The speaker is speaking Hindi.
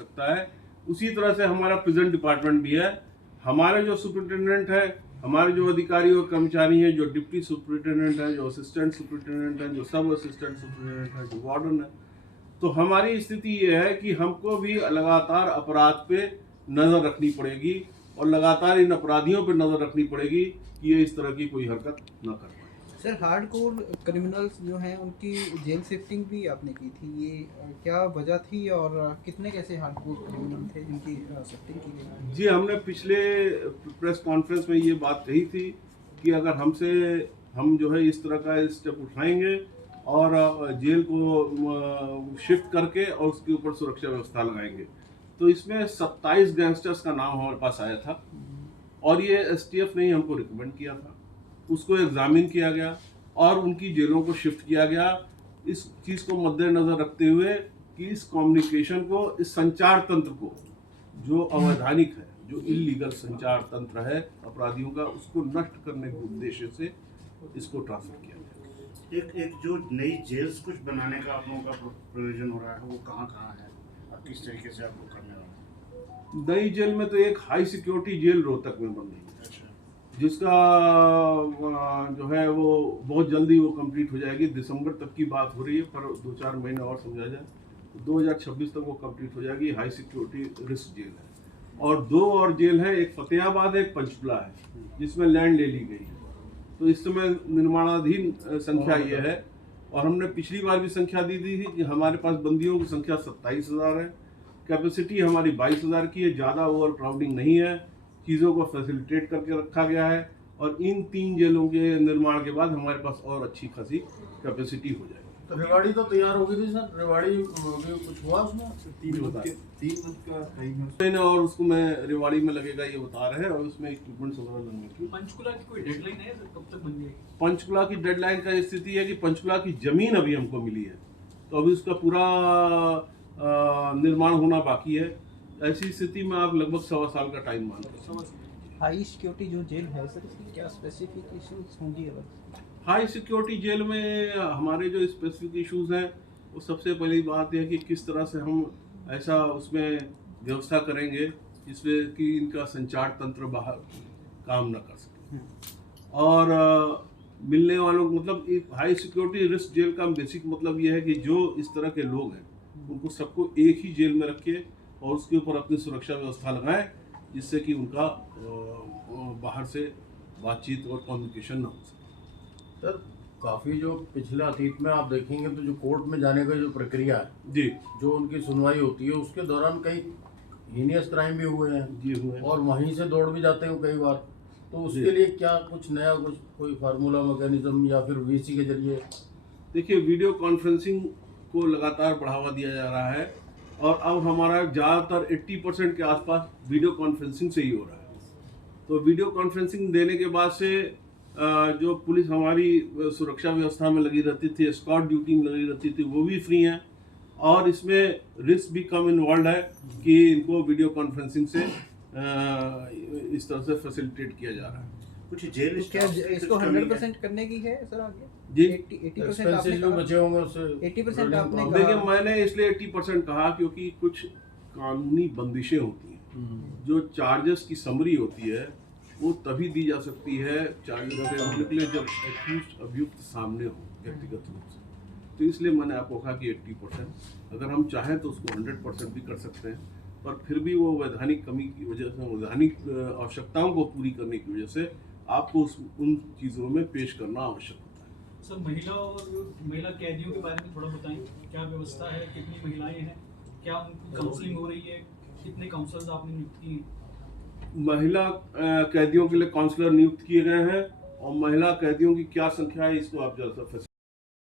सकता है। उसी तरह से हमारा प्रिजन डिपार्टमेंट भी है। हमारे जो सुपरिटेंडेंट है, हमारे जो अधिकारी और कर्मचारी हैं, जो डिप्टी सुपरिटेंडेंट हैं, जो असिस्टेंट सुपरिटेंडेंट हैं, जो सब असिस्टेंट सुपरिटेंडेंट हैं, जो वार्डन है, तो हमारी स्थिति ये है कि हमको भी लगातार अपराध पे नज़र रखनी पड़ेगी और लगातार इन अपराधियों पे नज़र रखनी पड़ेगी कि ये इस तरह की कोई हरकत न कर पाए। सर, हार्डकोर क्रिमिनल्स जो हैं उनकी जेल शिफ्टिंग भी आपने की थी, ये क्या वजह थी और कितने कैसे हार्डकोर क्रिमिनल थे जिनकी शिफ्टिंग की गई? जी, हमने पिछले प्रेस कॉन्फ्रेंस में ये बात कही थी कि अगर हम जो है इस तरह का स्टेप उठाएंगे और जेल को शिफ्ट करके और उसके ऊपर सुरक्षा व्यवस्था लगाएंगे, तो इसमें 27 गैंगस्टर्स का नाम हमारे पास आया था और ये एसटीएफ ने ही हमको रिकमेंड किया था। उसको एग्जामिन किया गया और उनकी जेलों को शिफ्ट किया गया, इस चीज़ को मद्देनज़र रखते हुए कि इस कम्युनिकेशन को, इस संचार तंत्र को जो अवैधानिक है, जो इलीगल संचार तंत्र है अपराधियों का, उसको नष्ट करने के उद्देश्य से इसको ट्रांसफर किया गया। एक जो नई जेल्स कुछ बनाने का आप लोगों का प्रोविजन हो रहा है, वो कहाँ कहाँ है और किस तरीके से आप लोग करने वाले हैं? नई जेल में तो एक हाई सिक्योरिटी जेल रोहतक में बन रही है, अच्छा, जिसका जो है वो बहुत जल्दी वो कंप्लीट हो जाएगी। दिसंबर तक की बात हो रही है, पर 2-4 महीने और समझा जाए, 2026 तक वो कंप्लीट हो जाएगी। हाई सिक्योरिटी रिस्क जेल है और 2 और जेल है, एक फतेहाबाद है, एक पंचकुला है, जिसमें लैंड ले ली गई है। तो इस समय निर्माणाधीन संख्या ये है और हमने पिछली बार भी संख्या दी थी कि हमारे पास बंदियों की संख्या 27,000 है, कैपेसिटी हमारी 22,000 की है, ज़्यादा ओवर क्राउडिंग नहीं है, चीज़ों को फैसिलिटेट करके रखा गया है और इन 3 जेलों के निर्माण के बाद हमारे पास और अच्छी खासी कैपेसिटी हो जाएगी। तो रेवाड़ी तो तैयार हो गई थी सर, रेवाड़ी अभी कुछ हुआ उसमें? 3 मंथ का टाइम है और उसको मैं रेवाड़ी में लगेगा ये बता रहे हैं और उसमें इक्विपमेंट्स वगैरह लगने की। पंचकुला की कोई डेडलाइन है सर, कब तक बन जाएगी? पंचकुला की डेडलाइन का स्थिति है कि पंचकुला की जमीन अभी हमको मिली है, तो अभी उसका पूरा निर्माण होना बाकी है। ऐसी स्थिति में आप लगभग 1.25 साल का टाइम मान लीजिए। हाई सिक्योरिटी जो जेल है सर, इसकी क्या स्पेसिफिक इश्यूज होंगी? हाई सिक्योरिटी जेल में हमारे जो स्पेसिफिक इश्यूज हैं, वो सबसे पहली बात यह है कि किस तरह से हम ऐसा उसमें व्यवस्था करेंगे जिसमें कि इनका संचार तंत्र बाहर काम न कर सके और मिलने वालों को, मतलब एक हाई सिक्योरिटी रिस्क जेल का बेसिक मतलब यह है कि जो इस तरह के लोग हैं उनको सबको एक ही जेल में रखे और उसके ऊपर अपनी सुरक्षा व्यवस्था लगाएं, जिससे कि उनका बाहर से बातचीत और कम्युनिकेशन न हो सके। सर, काफ़ी जो पिछले अतीत में आप देखेंगे तो जो कोर्ट में जाने का जो प्रक्रिया है जी, जो उनकी सुनवाई होती है उसके दौरान कई हीनियस क्राइम भी हुए हैं जी हुए और वहीं से दौड़ भी जाते हैं कई बार, तो उसके लिए क्या कुछ नया, कुछ कोई फार्मूला मैकेनिज्म या फिर वीसी के जरिए? देखिए, वीडियो कॉन्फ्रेंसिंग को लगातार बढ़ावा दिया जा रहा है और अब हमारा ज़्यादातर 80% के आसपास वीडियो कॉन्फ्रेंसिंग से ही हो रहा है। तो वीडियो कॉन्फ्रेंसिंग देने के बाद से जो पुलिस हमारी सुरक्षा व्यवस्था में लगी रहती थी, एस्कॉर्ट ड्यूटी में लगी रहती थी, वो भी फ्री हैं और इसमें रिस्क भी कम इन्वॉल्व है कि इनको वीडियो कॉन्फ्रेंसिंग से इस तरह से फैसिलिटेट किया जा रहा है। कुछ जेल तो क्या इसको 100% करने की है सर आगे? जी, 80% एक्सपेंसेस आपने जो कहा? बचे होंगे उससे 80% आपने कहा। देखिए, मैंने इसलिए 80% कहा क्योंकि कुछ कानूनी बंदिशें होती हैं। जो चार्जेस की समरी होती है वो तभी दी जा सकती है चार्जेस से होने के लिए जब अभियुक्त सामने हो व्यक्तिगत रूप से। तो इसलिए मैंने आपको कहा कि 80%, अगर हम चाहें तो उसको 100% भी कर सकते हैं, पर फिर भी वो वैधानिक कमी की वजह से, वैधानिक आवश्यकताओं को पूरी करने की वजह से आपको उन चीज़ों में पेश करना आवश्यक होता है। सर, महिला कैदियों के बारे में थोड़ा बताएं, क्या व्यवस्था है, कितनी महिलाएं हैं, क्या उनकी काउंसलिंग हो रही है, कितने काउंसलर्स आपने नियुक्त किए हैं? महिला कैदियों के लिए काउंसलर नियुक्त किए गए हैं और महिला कैदियों की क्या संख्या है इसको आप जरा सा